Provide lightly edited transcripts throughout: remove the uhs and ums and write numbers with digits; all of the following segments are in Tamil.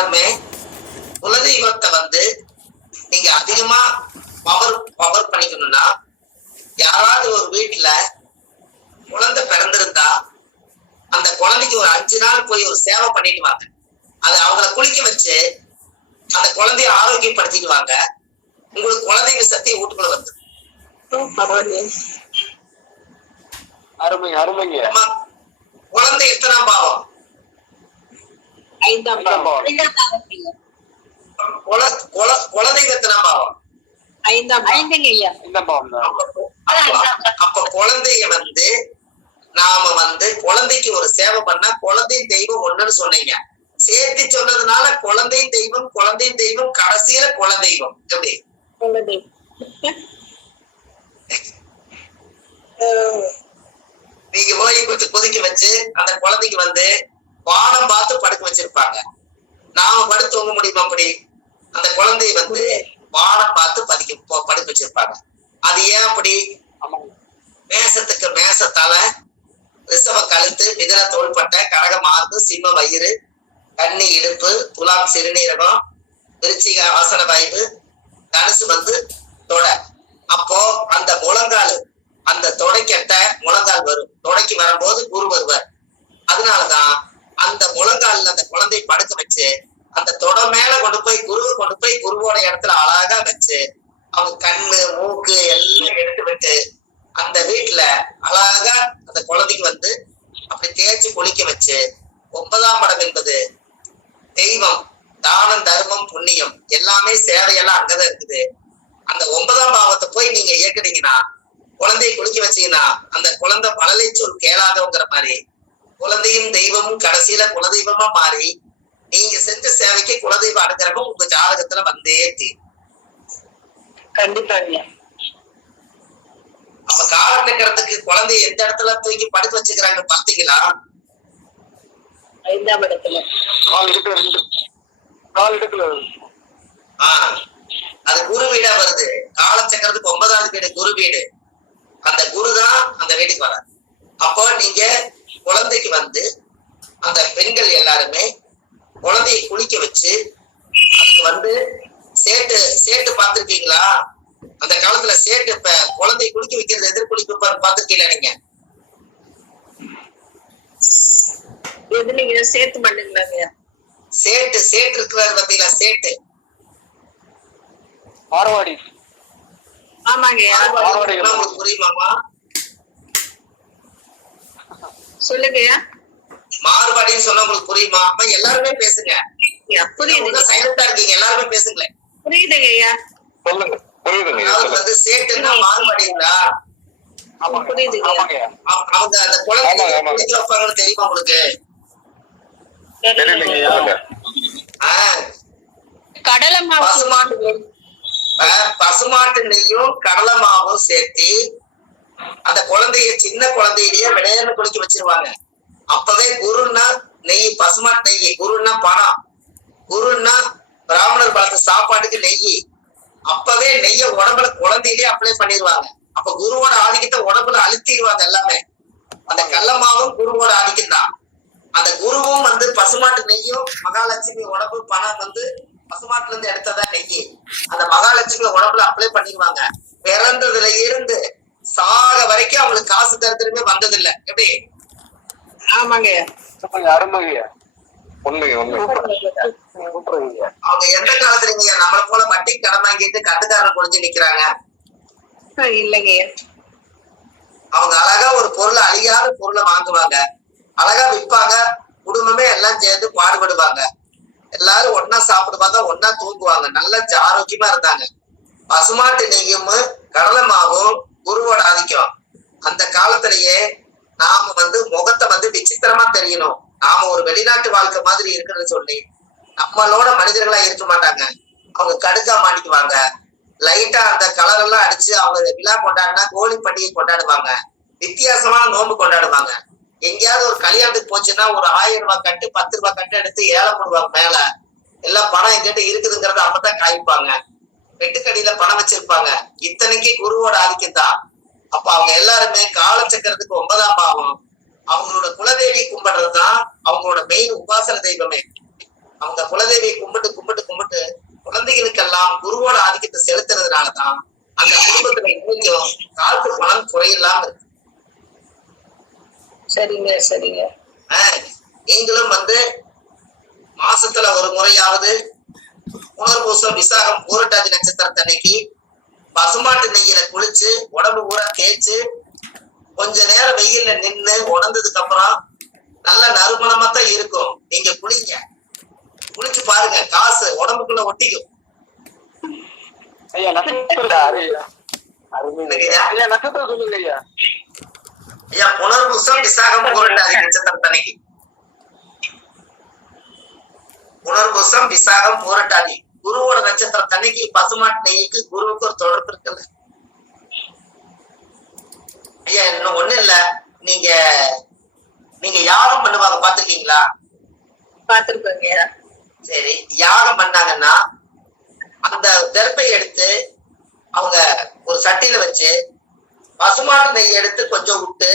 எல்லாருமே குலதெய்வத்தை நீங்க அதிகமா பவர் பவர் பண்ணிக்கணும்னா, யாராவது ஒரு வீட்டுல குழந்தை பிறந்திருந்தா அந்த குழந்தைக்கு ஒரு 5 நாள் போய் ஒரு சேவை பண்ணிட்டு வாங்க. அது அவங்கள குளிக்க வச்சு அந்த குழந்தைய ஆரோக்கியப்படுத்திட்டு வாங்க. உங்களுக்கு குழந்தைங்க சக்தி வீட்டுக்குள்ள வந்து குழந்தை எத்தனாம் பாவம்? 5ஆம் பாவம். குலதெய்வம் எத்தனாம் பாவம்? 5 பாவம். அப்ப குழந்தைய நாம குழந்தைக்கு ஒரு சேவை பண்ணா குழந்தை தெய்வம் ஒண்ணுன்னு சொன்னீங்க. சேர்த்து சொன்னதுனால குழந்தையும் தெய்வம் கடைசியில குலதெய்வம். எப்படி நீங்க போய் கொஞ்சம் கொதிக்க வச்சு அந்த குழந்தைக்கு வானம் பார்த்து படுக்க வச்சிருப்பாங்க. நாம படுத்து தூங்க முடியுமா? அப்படி அந்த குழந்தைய வானம் பார்த்து படுக்க வச்சிருப்பாங்க. அது ஏன் அப்படி? மேசத்துக்கு மேசத்தால ரிஷப கழுத்து, மிதன தோள்பட்டை, கடக மார்பு, சிம்ம வயிறு, கன்னி இடுப்பு, துலாம் சிறுநீரகம், விருச்சிக ஆசன வாய்வு, தனுசு தொடை. அப்போ அந்த முழங்கால், அந்த தொடைக்கட்ட முழங்கால் வரும். தொடைக்கு வரும்போது குரு வருவார். அதனாலதான் அந்த முழங்கால் அந்த குழந்தையை படுக்க வச்சு அந்த தொடை மேல கொண்டு போய் குருவோட இடத்துல அழகா வச்சு அவங்க கண்ணு மூக்கு எல்லாம் எடுத்து விட்டு அந்த வீட்டுல அழகா அந்த குழந்தைக்கு அப்படி தேய்ச்சி குளிக்க வச்சு 9ஆம் படம் என்பது தெய்வம், தானம், தர்மம், புண்ணியம் எல்லாமே சேவையெல்லாம் அங்கதான் இருக்குது. அந்த 9ஆம் பாவத்தை போய் நீங்க இயக்குனீங்கன்னா, குழந்தையை குளிக்க வச்சீங்கன்னா, அந்த குழந்தை பலலை சொல் கேளாதவங்கிற மாதிரி குழந்தையும் தெய்வமும் கடைசியில குலதெய்வமா மாறி நீங்க செஞ்ச சேவைக்கு குலதெய்வ அனுகிரகம் உங்க ஜாதகத்துல வந்தே தீரும். கண்டிப்பா. அப்ப காலநேரத்துக்கு குழந்தைய எந்த இடத்துல தூக்கி படுக்க வச்சுக்கிறாங்க பாத்தீங்களா? 5ஆம் இடத்துல. அது குரு வீடா வருது. காலச்சக்கரத்துக்கு 9வது வீடு குரு வீடு. அந்த குரு தான் அந்த வீட்டுக்கு வராது. அப்போ நீங்க குழந்தைக்கு அந்த பெண்கள் எல்லாருமே குழந்தைய குளிக்க வச்சு அதுக்கு சேட்டு பார்த்திருக்கீங்களா? அந்த காலத்துல சேட்டு இப்ப குழந்தைய குளிக்க வைக்கிறது எதிர்குளிப்பு பார்த்திருக்கீங்களா நீங்க? நீங்க சேர்த்து பண்ணுங்களாங்க. சேட்டு இருக்கிறாரு பாத்தீங்களா? சேட்டு மார்வாடி. ஆமாங்க. உங்களுக்கு புரியுமாமா? சொல்லுங்க. மார்வாடின்னு சொன்னா உங்களுக்கு புரியுமா? அப்ப எல்லாருமே பேசுங்க. புரியுது. சைலண்டா இருக்கீங்க, எல்லாருமே பேசுங்களேன். புரியுதுங்க ஐயா. சொல்லுங்க. அதாவது சேட்டுன்னா மார்வாடிங்களா? புரியுதுங்க. அவங்க அந்த குழந்தை குளிக்க வைப்பாங்கன்னு தெரியுமா உங்களுக்கு? பசுமாட்டு நெய்யும் கடலை மாவும் சேர்த்து அந்த குழந்தைய சின்ன குழந்தையிலேயே விளையாட குளிக்க வச்சிருவாங்க. அப்பவே குருன்னா நெய், பசுமாட்டு நெய். குருன்னா பணம், குருன்னா பிராமணர் பார்த்த சாப்பாட்டுக்கு நெய். அப்பவே நெய்ய உடம்புல குழந்தையிலேயே அப்ளை பண்ணிடுவாங்க. அப்ப குருவோட ஆதிக்கத்தை உடம்புல அழுத்திடுவாங்க எல்லாமே. அந்த கடலமாவும் குருவோட ஆதிக்கம் தான். அந்த குருவும் பசுமாட்டு நெய்யும் மகாலட்சுமி உடம்பு பணம் பசுமாட்டுல இருந்து எடுத்ததான் நெய். அந்த மகாலட்சுமி உடம்புல அப்ளை பண்ணிடுவாங்க. பிறந்ததுல இருந்து சாக வரைக்கும் அவங்களுக்கு காசு தரத்திலுமே வந்தது இல்ல. எப்படி? ஆமாங்க. அவங்க எந்த காலத்துல நம்மள போல வட்டி கடன் வாங்கிட்டு கட்டுக்காரன் குடிஞ்சு நிக்கிறாங்க? இல்லைங்க. அவங்க அழகா ஒரு பொருளை, அழியாத பொருளை வாங்குவாங்க, அழகா விற்பாங்க. குடும்பமே எல்லாம் சேர்ந்து பாடுபடுவாங்க. எல்லாரும் ஒன்னா சாப்பிடுவாங்க, ஒன்னா தூங்குவாங்க. நல்லா ஆரோக்கியமா இருந்தாங்க. பசுமாட்டு நெய்யும் கடலை மாவும் குருவோட ஆதிக்கம். அந்த காலத்திலேயே நாம முகத்தை விசித்திரமா தெரியணும், நாம ஒரு வெளிநாட்டு வாழ்க்கை மாதிரி இருக்குன்னு சொல்லி நம்மளோட மனிதர்களா இருக்க மாட்டாங்க. அவங்க கடுக்கா மாட்டிக்குவாங்க. லைட்டா அந்த கலர் எல்லாம் அடிச்சு அவங்க விழா கொண்டாடினா கோழி பண்டிகை கொண்டாடுவாங்க. வித்தியாசமான நோன்பு கொண்டாடுவாங்க. எங்கேயாவது ஒரு கல்யாணத்துக்கு போச்சுன்னா ஒரு 1000 ரூபாய் கட்டு, 10 ரூபாய் கட்டு எடுத்து ஏலம் போடுவாங்க. மேல எல்லாம் பணம் எங்கிட்ட இருக்குதுங்கிறத அப்பதான் காய்ப்பாங்க. வெட்டுக்கடியில பணம் வச்சிருப்பாங்க. இத்தனைக்கு குருவோட ஆதிக்கம் தான். அப்ப அவங்க எல்லாருமே காலச்சக்கரத்துக்கு 9ஆம் பாவம். அவங்களோட குலதெய்வி கும்பிடுறதுதான் அவங்களோட மெயின் உபாசன தெய்வமே. அவங்க குலதெய்வியை கும்பிட்டு கும்பிட்டு கும்பிட்டு குழந்தைகளுக்கெல்லாம் குருவோட ஆதிக்கத்தை செலுத்துறதுனாலதான் அந்த குடும்பத்துல இன்னைக்கும் காத்து பணம் குறையில்லாம இருக்கு. சரிங்க சரிங்க. நீங்களும் மாசத்துல ஒரு முறையாவது புனர்பூசம் விசாகம் பூரட்டாதி நட்சத்திரத்தன்னைக்கு பசுமாட்டு நெய்யில குளிச்சு உடம்பு பூரா தேய்ச்சு கொஞ்ச நேரம் வெயில்ல நின்று உணர்ந்ததுக்கு அப்புறம் நல்ல நறுமணமா தான் இருக்கும். நீங்க குளிங்க, குளிச்சு பாருங்க, காசு உடம்புக்குள்ள ஒட்டிக்கும். ஐயா புனர்பூசம் விசாகம் பூரட்டாதி நட்சத்திரத்தன்னைக்கு, புனர்பூசம் விசாகம் பூரட்டாதி குருவோட நட்சத்திரத்தன்னைக்கு பசுமாட்டு நெய்க்கு குருவுக்கு ஒரு தொடர்பு இருக்குல்ல ஐயா. இன்னும் ஒண்ணு இல்ல, நீங்க நீங்க யாகம் பண்ணுவாங்க பாத்துருக்கீங்களா? பாத்துருக்கோங்க. சரி, யாகம் பண்ணாங்கன்னா அந்த நெருப்பை எடுத்து அவங்க ஒரு சட்டியில வச்சு பசுமாட்டு நெய் எடுத்து கொஞ்சம் விட்டு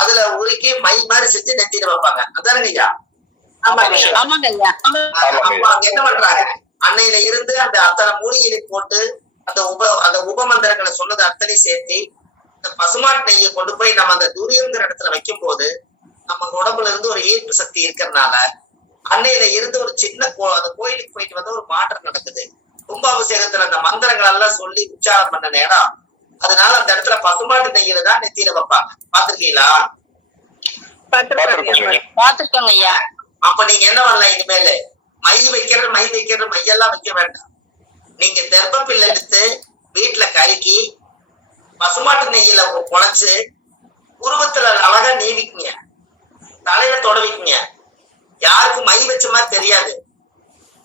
அதுல உருக்கி மை மாதிரி செஞ்சு நெத்தியில வைப்பாங்க. அதானுங்க ஐயா? என்ன பண்றாங்க, அன்னையில இருந்து அந்த அத்தனை மூலிகையை போட்டு அந்த உபமந்திரங்களை சொன்னது அத்தனை சேர்த்து இந்த பசுமாட்டு நெய்யை கொண்டு போய் நம்ம அந்த துரியங்கிற இடத்துல வைக்கும் போது நம்ம உடம்புல இருந்து ஒரு ஈர்ப்பு சக்தி இருக்கிறதுனால அன்னையில இருந்து ஒரு சின்ன அந்த கோயிலுக்கு போயிட்டு ஒரு மாற்றம் நடக்குது. கும்பாபிஷேகத்துல அந்த மந்திரங்கள் எல்லாம் சொல்லி உச்சாரம் பண்ண நேரம் அதனால அந்த இடத்துல பசுமாட்டு நெய்யில தான் நெத்தியில வைப்பாங்க. பாத்திருக்கீங்களா? பாத்துருக்கோங்க ஐயா. அப்ப நீங்க என்ன பண்ணலாம், இனிமேலு மையெல்லாம் வைக்க வேண்டாம். நீங்க தெர்ப்பப்பிள்ளை எடுத்து வீட்டுல கருக்கி பசுமாட்டு நெய்யில குழைச்சு உருவத்துல அழகா நீவிக்குங்க, தலையில தொடவிக்குங்க. யாருக்கும் மை வச்ச மாதிரி தெரியாது.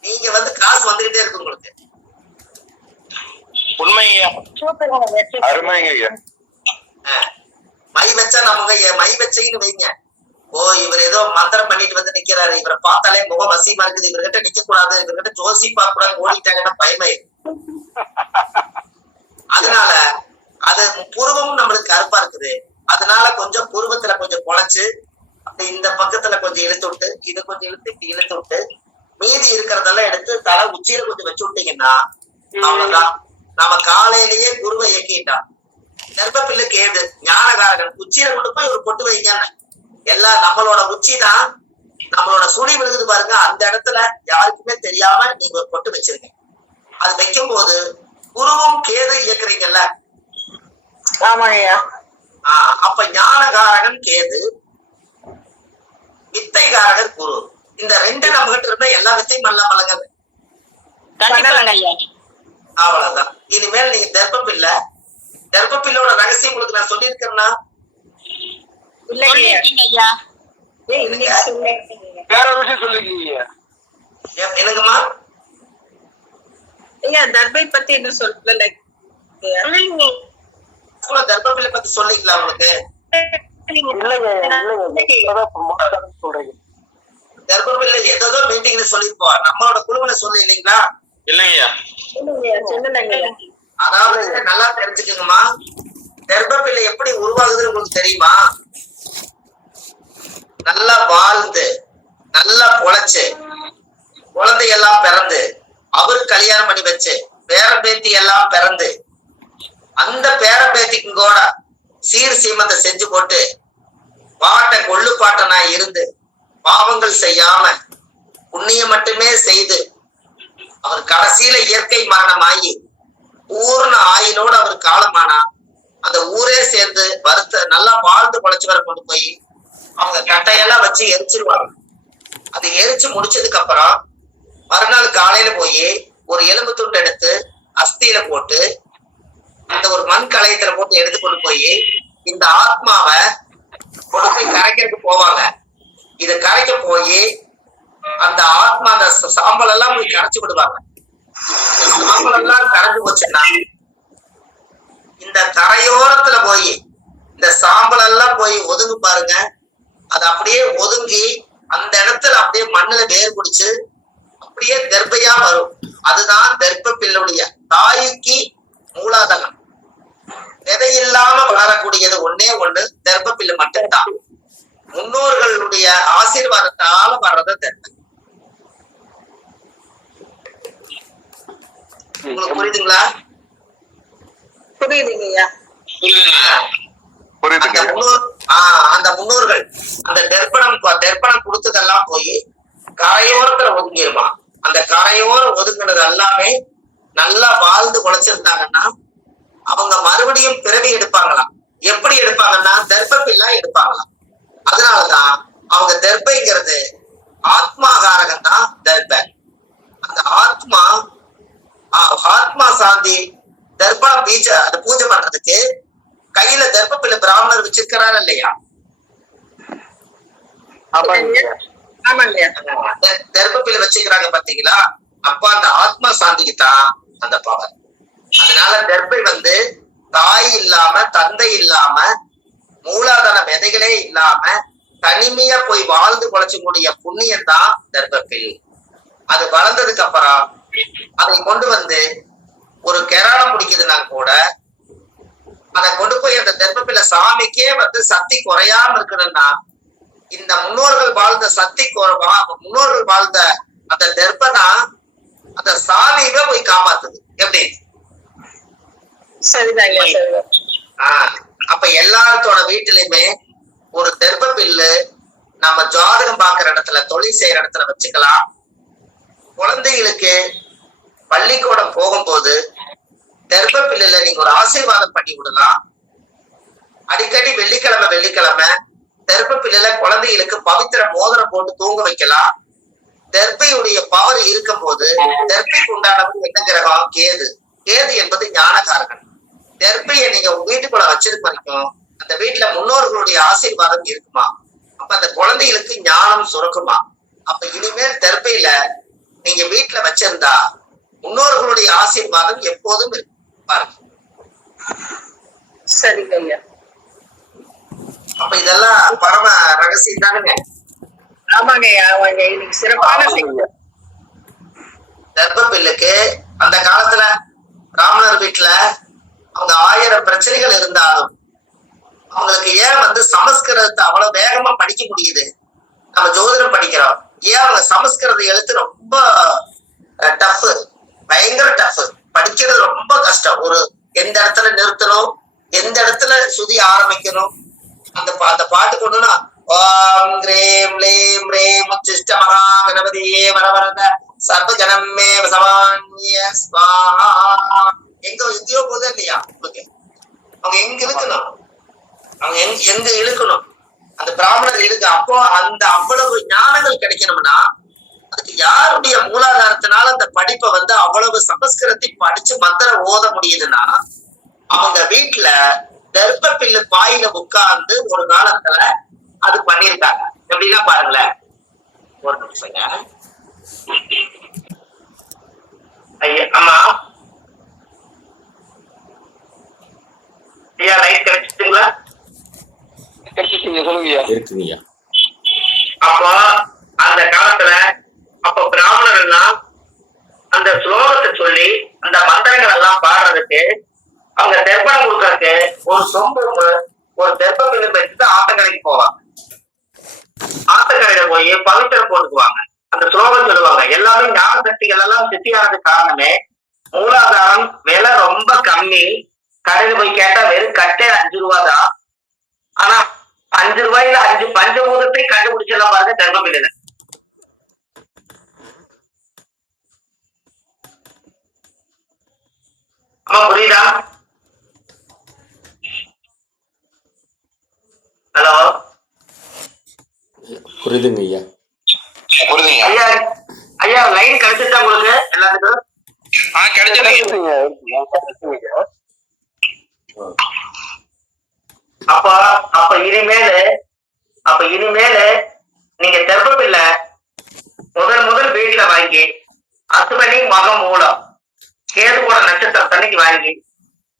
நீங்க காசு வந்துகிட்டே இருக்கு உங்களுக்கு. மை வச்சா நமக்கு மை வச்சீங்கன்னு வைங்க, ஓ இவர் ஏதோ மந்திரம் பண்ணிட்டு நிக்கிறாரு, இவரை பார்த்தாலே முகம் அசியமா இருக்குது, இவர்கிட்ட நிக்க கூடாது, இவர்கிட்ட ஜோசி பார்க்க கூடாது, ஓடிட்டாங்கன்னா பயமே. அதனால அது புருவமும் நம்மளுக்கு கருப்பா இருக்குது. அதனால கொஞ்சம் புருவத்துல கொஞ்சம் குழைச்சு அப்படி இந்த பக்கத்துல கொஞ்சம் இழுத்து விட்டு இதை கொஞ்சம் இழுத்து விட்டு மீதி இருக்கிறதெல்லாம் எடுத்து தலை உச்சியில கொஞ்சம் வச்சு விட்டீங்கன்னா அவ்வளவுதான். நம்ம காலையிலேயே குருவை இயக்கிட்டான். கர்ப்பப்பிள்ளைக்கு ஏது ஞானகாரகன் உச்சியில கொண்டு போய் ஒரு பொட்டு வைங்கன்னு எல்லாம் நம்மளோட உச்சி தான் நம்மளோட சுழி விழுகுது பாருங்க, அந்த இடத்துல யாருக்குமே தெரியாம நீங்க ஒரு பொட்டு வச்சிருங்க. அது வைக்கும் போது குருவும் கேது இயக்குறீங்கல்ல. அப்ப ஞானகாரகன் கேது, வித்தைகாரகர் குரு. இந்த ரெண்டு நம்ம கிட்ட இருந்தா எல்லா வித்தையும் நல்லா பழகுது. அவ்வளவுதான். இனிமேல் நீங்க தெர்ப்பப்பிள்ளோட ரகசியம் உங்களுக்கு நான் சொல்லியிருக்கேன்னா என்னங்கம்மா தர்பை பத்தி என்ன சொல்லல, தர்ப்பப்பிள்ளை பத்தி சொல்லிக்கலாம் உங்களுக்கு. தர்ப்பப்பிள்ளை ஏதோ மீட்டிங்ல சொல்லிருப்போம், நம்மளோட குழுவில சொல்லி இல்லைங்களா? இல்லையா? அதாவது நல்லா தெரிஞ்சுக்கங்கம்மா, கர்ப்பப்பிள்ளை எப்படி உருவாகுதுன்னு உங்களுக்கு தெரியுமா? நல்லா வாழ்ந்து நல்லா பொழைச்சு குழந்தையெல்லாம் பிறந்து அவரு கல்யாணம் பண்ணி வச்சு பேரம்பேத்தி எல்லாம் பிறந்து அந்த பேரம்பேத்திக்கு கூட சீர் சீமந்த செஞ்சு போட்டு பாட்டை கொள்ளு பாட்டனா இருந்து பாவங்கள் செய்யாம புண்ணியம் மட்டுமே செய்து அவர் கடைசியில இயற்கை மரணமாகி பூர்ண ஆயுளோடு அவர் காலமானா அந்த ஊரே சேர்ந்து நல்லா வாழ்ந்து பொழைச்சவரை கொண்டு போய் அவங்க கட்டையெல்லாம் வச்சு எரிச்சிருவாங்க. அது எரிச்சு முடிச்சதுக்கு அப்புறம் மறுநாள் காலையில போய் ஒரு எலும்பு துண்டு எடுத்து அஸ்தியில போட்டு அந்த ஒரு மண் கலையத்துல போட்டு எடுத்து கொண்டு போய் இந்த ஆத்மாவை கொண்டு போய் கரைக்கிறதுக்கு போவாங்க. இதை கரைக்க போய் அந்த ஆத்மா அந்த சாம்பல் எல்லாம் போய் கரைச்சு விடுவாங்க. சாம்பல் எல்லாம் கரைஞ்சு போச்சுன்னா இந்த கரையோரத்துல போய் இந்த சாம்பல் எல்லாம் போய் ஒதுங்கு பாருங்க. அது அப்படியே ஒதுங்கி அந்த இடத்துல அப்படியே மண்ணுல வேர் பிடிச்சு அப்படியே கர்ப்பையா வரும். அதுதான் கர்ப்பப்பிள்ளுடைய தாய்க்கு மூலாதாரம். விதையில்லாம வளரக்கூடியது ஒன்னே ஒண்ணு கர்ப்பப்பிள்ளை மட்டும்தான். முன்னோர்களுடைய ஆசீர்வாதத்தால வர்றத தர்ப்பம். உங்களுக்கு புரியுதுங்களா? புரியுதுங்க ஐயா. அந்த முன்னோர்கள் அந்த தர்ப்பணம் கொடுத்ததெல்லாம் போய் கரையோரத்துல ஒதுங்கிருமா. அந்த கரையோரம் ஒதுங்கினது எல்லாமே நல்லா வாழ்ந்து உழைச்சிருந்தாங்கன்னா அவங்க மறுபடியும் பிறவி எடுப்பாங்களாம். எப்படி எடுப்பாங்கன்னா தர்ப்பப்பில்லா எடுப்பாங்களாம். அதனாலதான் அவங்க தர்ப்பைங்கிறது ஆத்மாகாரகம் தான் தர்ப்ப. அந்த ஆத்மா சாந்தி தர்ப்பணம் அது பூஜை பண்றதுக்கு கையில தர்ப்பப்பிள்ளை பிராமணர் வச்சிருக்கிறாரு இல்லையா? தர்ப்பப்பிள்ளை வச்சுக்கிறாங்க பாத்தீங்களா? அப்ப அந்த ஆத்மா சாந்திக்கு தான் அந்த பவர். அதனால தர்ப்பை தாய் இல்லாம தந்தை இல்லாம மூலாதார விதைகளே இல்லாம தனிமையா போய் வாழ்ந்து குழைச்சக்கூடிய புண்ணியம் தான் தர்ப்பப்பில். அது வளர்ந்ததுக்கு அப்புறம் அதை கொண்டு ஒரு கெராடம் பிடிக்குதுன்னா கூட அதை கொண்டு போய் அந்த தர்ப்பப்பில சாமிக்கே சக்தி குறையாம இருக்கணும்னா இந்த முன்னோர்கள் வாழ்ந்த சக்தி முன்னோர்கள் வாழ்ந்த அந்த தர்ப்பனா அந்த சாமியவே போய் காப்பாத்துது. எப்படி? அப்ப எல்லாத்தோட வீட்டிலுமே ஒரு தர்ப்பப்பில்லு நம்ம ஜாதகம் பாக்குற இடத்துல தொழில் செய்யற இடத்துல வச்சுக்கலாம். குழந்தைகளுக்கு பள்ளிக்கூடம் போகும்போது தர்ப்பப்பில்ல நீங்க ஒரு ஆசீர்வாதம் பண்ணி விடலாம். அடிக்கடி வெள்ளிக்கிழமை தர்ப்பப்பில்ல குழந்தைகளுக்கு பவித்திர மோதிரம் போட்டு தூங்க வைக்கலாம். தர்ப்பையுடைய பவர் இருக்கும் போது தர்ப்பைக்கு உண்டானது என்ன கிரகம்? கேது. கேது என்பது ஞானகாரகன். தர்ப்பையை நீங்க உங்க வீட்டுக்குள்ள வச்சிருக்க வரைக்கும் அந்த வீட்டுல முன்னோர்களுடைய ஆசீர்வாதம் இருக்குமா. அப்ப அந்த குழந்தைகளுக்கு ஞானம் சுரக்குமா. அப்ப இனிமேல் தர்ப்பையில நீங்க வீட்டுல வச்சிருந்தா முன்னோர்களுடைய ஆசீர்வாதம் எப்போதும் இருக்கு. பாருங்க. சரிங்க ஐயா. அப்ப இதெல்லாம் பரம ரகசியம் தானுங்க. ஆமாங்க ஐயா. இன்னைக்கு சிறப்பான தர்ப்பப்பில்லுக்கு அந்த காலத்துல பிராமணர் வீட்டுல அவங்க 1000 பிரச்சனைகள் இருந்தாலும் அவங்களுக்கு ஏன் சமஸ்கிருதத்தை அவ்வளவு வேகமா படிக்க முடியுது? நம்ம ஜோதிடம் படிக்கிறோம். ஏன் அவங்க சமஸ்கிருத எழுத்து ரொம்ப டஃப், பயங்கர டஃப், படிக்கிறது ரொம்ப கஷ்டம். ஒரு எந்த இடத்துல நிறுத்தணும், எந்த இடத்துல சுதி ஆரம்பிக்கணும், அந்த பாட்டு கொண்டுனா ஓம் கிரீம் க்ளீம் ரீம் உச்சிஷ்ட மகா கணபதியே வரவரத சர்வஜனமே சமான்ய ஸ்வாஹா. எங்கேயோ போதா இல்லையா? அவங்க எங்க இழுக்கணும், அவங்க எங்க இழுக்கணும், அந்த பிராமணர் இருக்கு. அப்போ அந்த அவ்வளவு ஞானங்கள் கிடைக்கணும்னா அதுக்கு யாருடைய மூலாதாரத்தினால அந்த படிப்பை அவ்வளவு சமஸ்கிருதத்தை படிச்சு மந்திரம் ஓத முடியுதுன்னா அவங்க வீட்டுல தர்ப்பப்பில்லு பாயில உட்கார்ந்து ஒரு காலத்துல அது பண்ணிருக்காங்க. எப்படின்னா பாருங்களேன், ஒரு நிமிஷங்க ஐயா. ஆமா ஐயா, லைட் கிடைச்சிட்டுங்களா? இருக்குங்கய்யா. அப்போ அந்த காலத்துல அப்ப பிராமணர்கள்லாம் அந்த ஸ்லோகத்தை சொல்லி அந்த மந்திரங்கள் எல்லாம் பாடுறதுக்கு அவங்க தெர்ப்பணம் கொடுக்கறதுக்கு ஒரு சொம்பு ஒரு தெர்ப்பப்பில்லு வச்சுட்டு ஆத்தங்கரைக்கு போவாங்க. ஆத்தங்கரையில போய் பவித்திரம் போட்டுக்குவாங்க. அந்த ஸ்லோகம் சொல்லுவாங்க. எல்லாமே ஞான சக்திகள் எல்லாம் சித்தியானதுக்கு காரணமே மூலாதாரம் விலை ரொம்ப கம்மி. கடையில் போய் கேட்டா வெறும் கட்டே 5 ரூபா தான். ஆனா 5 ரூபாயில 5 பஞ்சபூதத்தை கண்டுபிடிச்சலாம் பாருங்க தெர்ப்பப்பில்ல. ஆமா, புரியுதா? ஹலோ, புரியுதுங்க ஐயா. புரியுதுங்க ஐயா. ஐயா லைன் கிடைச்சிட்டா உங்களுக்கு எல்லாத்துக்கும்? கிடைச்சிருங்க. அப்ப இனிமேலு நீங்க தெர்ப்பப்பில்ல முதல் வீட்டுல வாங்கி அசுபனி மகம் மூலம் கேது கூட நட்சத்திரம் தண்ணிக்கு வாங்கி,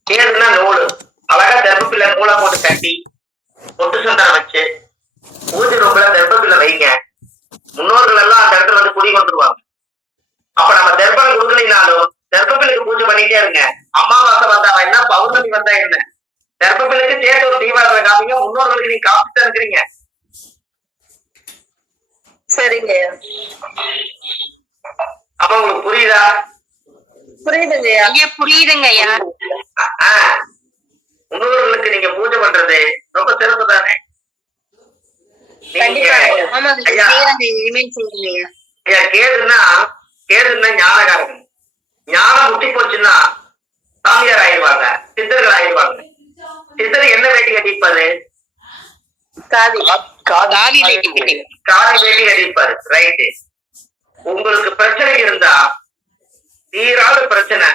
கேதுன்னா நூலு, அழகா தெர்ப்பப்பில்ல நூலை போட்டு கட்டி பொட்டு சுந்தரம் வச்சு பூஜை ரூம்ல தெர்ப்பப்பில்ல வைங்க. முன்னோர்கள் எல்லாம் அந்த இடத்துல குடி கொண்டுருவாங்க. அப்ப நம்ம தெர்ப்பம் கொடுக்கலினாலும் தெர்ப்பப்பில்லுக்கு பூஜை பண்ணிட்டே இருங்க. அமாவாசை வந்தா என்ன, பௌர்ணமி வந்தா என்ன, தெர்ப்பப்பில்லுக்கு சேர்த்து ஒரு தீபாவளி காமிங்க. முன்னோர்களுக்கு நீங்க காப்பிட்டு இருக்கிறீங்க. சரிங்க. அப்ப உங்களுக்கு புரியுதா? புரியுதுங்கய்யா. ஐயா புரியுதுங்கய்யா. முன்னோர்களுக்கு நீங்க பூஜை பண்றது ரொம்ப சிறப்பு தானே. கண்டிப்பா. ஆமாங்க ஐயா. செய்யறேங்க, இனிமேல் செய்யறேங்க. ஐயா கேதுன்னா ஞானகாரகம். ஞானம் முட்டி போச்சுன்னா சாமியார் ஆயிடுவாங்க, சித்தர்கள் ஆயிடுவாங்க. சித்தர் என்ன வேட்டி கட்டிப்பாரு? காதி. காவி வேட்டி. காதி வேட்டி கட்டிப்பாரு. ரைட்டு. உங்களுக்கு பிரச்சனை இருந்தா, தீராத பிரச்சனை,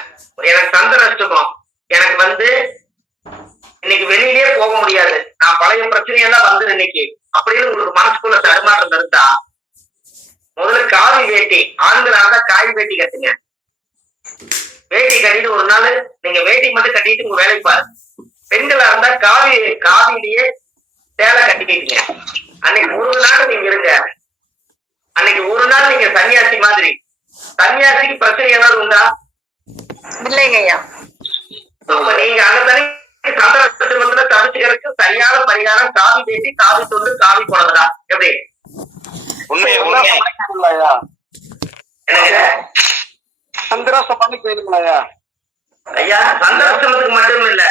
எனக்கு சந்த நஷ்டமம், எனக்கு இன்னைக்கு வெளியிலே போக முடியாது, நான் பழைய பிரச்சனையெல்லாம் இன்னைக்கு அப்படின்னு உங்களுக்கு மனசுக்குள்ள தடுமாற்றம் இருந்தா, முதல்ல காவி வேட்டி, ஆண்களா இருந்தா காய் வேட்டி கட்டுங்க. வேட்டி கட்டிட்டு ஒரு நாள் நீங்க வேட்டி மட்டும் கட்டிட்டு உங்க வேலைக்கு பாருங்க. பெண்களா இருந்தா காவிலேயே சேலை கட்டிக்கிட்டீங்க. அன்னைக்கு ஒரு நாள் நீங்க இருங்க. அன்னைக்கு ஒரு நாள் நீங்க சன்னியாசி மாதிரி. சன்னியாசிக்கு பிரச்சனை ஏதாவது உண்டா? இல்லைங்கய்யா. அப்ப நீங்க அந்த சந்தர்ப்பத்துல தவிச்சுக்கிறதுக்கு சரியான பரிகாரம் காவி வேட்டி, காவி தொண்டு, காவி குழந்தைதா. எப்படி? சந்திராசமானு கேளுங்களையா ஐயா, சந்தர்ப்பத்துக்கு மட்டும் இல்ல,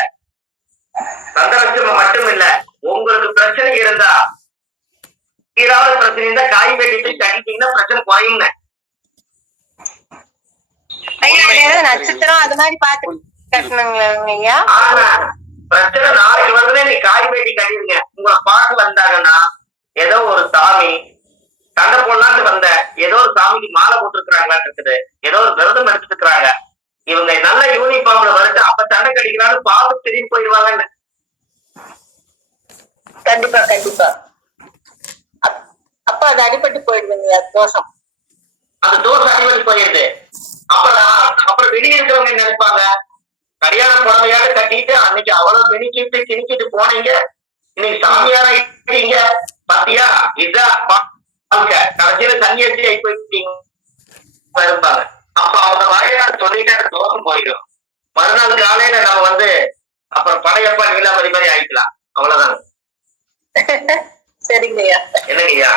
சந்தர்ப்பம் மட்டும் இல்ல, உங்களுக்கு பிரச்சனை இருந்தா, தீராத பிரச்சனை இருந்தா காய் வேட்டி கட்டிட்டீங்கன்னா பிரச்சனை குறையுங்க. ஐயா ஏதாவது நட்சத்திரம் அது மாதிரி பார்த்து கட்டணுங்கய்யா. ஆனா பிரச்சனை நாளைக்கு வருதுன்னா நீ காய் வேட்டி கட்டிடுங்க. உங்களை பார்க்க வந்தாங்கன்னா ஏதோ ஒரு சாமி சண்டை போடலான்னு ஏதோ ஒரு சாமிக்கு மாலை போட்டுருக்காங்களான்னு இருக்குது, ஏதோ ஒரு விரதம் எடுத்துட்டு இருக்கிறாங்க, இவங்க நல்ல யூனிஃபார்ம்ல வருது, அப்ப சண்டை கடிக்கிறான்னு பார்த்து திரும்பி போயிடுவாங்கன்னு. கண்டிப்பா கண்டிப்பா. அப்ப அது அடிபட்டு போயிடுதுங்கய்யா, தோஷம். அந்த தோசை அடிபட்டு போயிடுது. அப்புறம் வெளியே இருக்கிறவங்க என்ன நினைப்பாங்க? கல்யாண புடவையாவது கட்டிட்டு அன்னைக்கு அவ்வளவு மினிக்கிட்டு கிணிக்கிட்டு போனீங்க, இன்னைக்கு சாமியாரா இருக்கீங்க பாத்தியா, இதுதான் கடைசியில சன்னியாசி ஆகி போயிட்டீங்க இருப்பாங்க. அப்ப அவங்க வாயிலாக சொல்லிட்டு அந்த தோஷம் போயிடும். மறுநாள் காலையில நம்ம அப்புறம் படையப்பா நீலாமதி மாதிரி ஆயிக்கலாம். அவ்வளவுதான். சரிங்கய்யா. என்னங்கய்யா?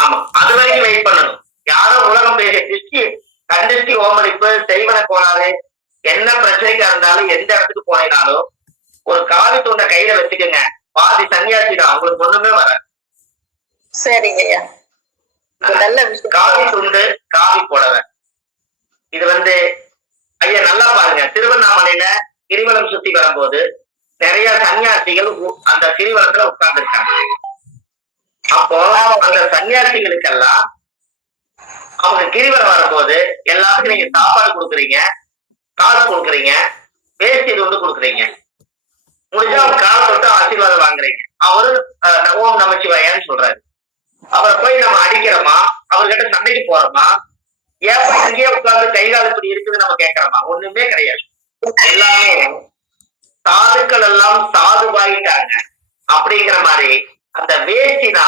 ஆமா, அது வரைக்கும் வெயிட் பண்ணணும். யாரும் உலகம் பேசிய கண்டிஷ்டி ஓமளிப்பு, செய்வன கோளாறு, என்ன பிரச்சனைக்கா இருந்தாலும் எந்த இடத்துக்கு போனாலும் ஒரு காவி துண்டை கையில வச்சுக்கோங்க. பாதி சன்னியாசி தான், உங்களுக்கு ஒண்ணுமே வராது. சரிங்கய்யா. நல்ல விஷயம். காவி துண்டு, காவி புடவை. இது ஐயா நல்லா பாருங்க, திருவண்ணாமலையில கிரிவலம் சுத்தி வரும்போது நிறைய சன்னியாசிகள் அந்த கிரிவலத்துல உட்கார்ந்து இருக்காங்க. அப்போ அந்த சன்னியாசிகளுக்கெல்லாம் அவங்க கிரிவலம் வரும்போது எல்லாத்துக்கும் நீங்க சாப்பாடு கொடுக்குறீங்க, காசு கொடுக்குறீங்க, வேஷ்டி கொடுக்குறீங்க. முடிஞ்சா அவங்க காலை தொட்டு ஆசீர்வாதம் வாங்குறீங்க. அவரு ஓம் நமச்சிவாயான்னு சொல்றாரு. அவரை போய் நம்ம அடிக்கிறோமா, அவர்கிட்ட சண்டைக்கு போறோமா, ஏப்பா இங்கேயே உட்கார்ந்து கைகால இப்படி இருக்குது நம்ம கேட்கிறோமா? ஒண்ணுமே கிடையாது. எல்லாமே சாதுக்கள் எல்லாம் சாதுவாயிட்டாங்க அப்படிங்கிற மாதிரி அந்த வேஷ்டினா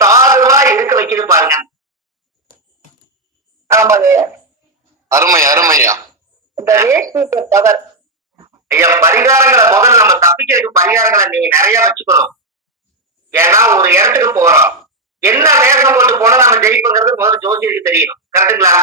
சாதுவா இருக்க வைக்கிறது பாருங்க. ஆமாங்கய்யா. அருமை அருமையா. இந்த வேஷ்டி பவர். ஐயா, பரிகாரங்களை முதல்ல நம்ம தப்பிக்கிறதுக்கு பரிகாரங்களை நீங்க நிறைய வச்சுக்கணும். ஏன்னா ஒரு இடத்துக்கு போறோம், என்ன வேஷம் போட்டு போனா நம்ம ஜெயிப்புங்கிறது முதல்ல ஜோசியருக்கு தெரியணும். கரெக்டுங்களா?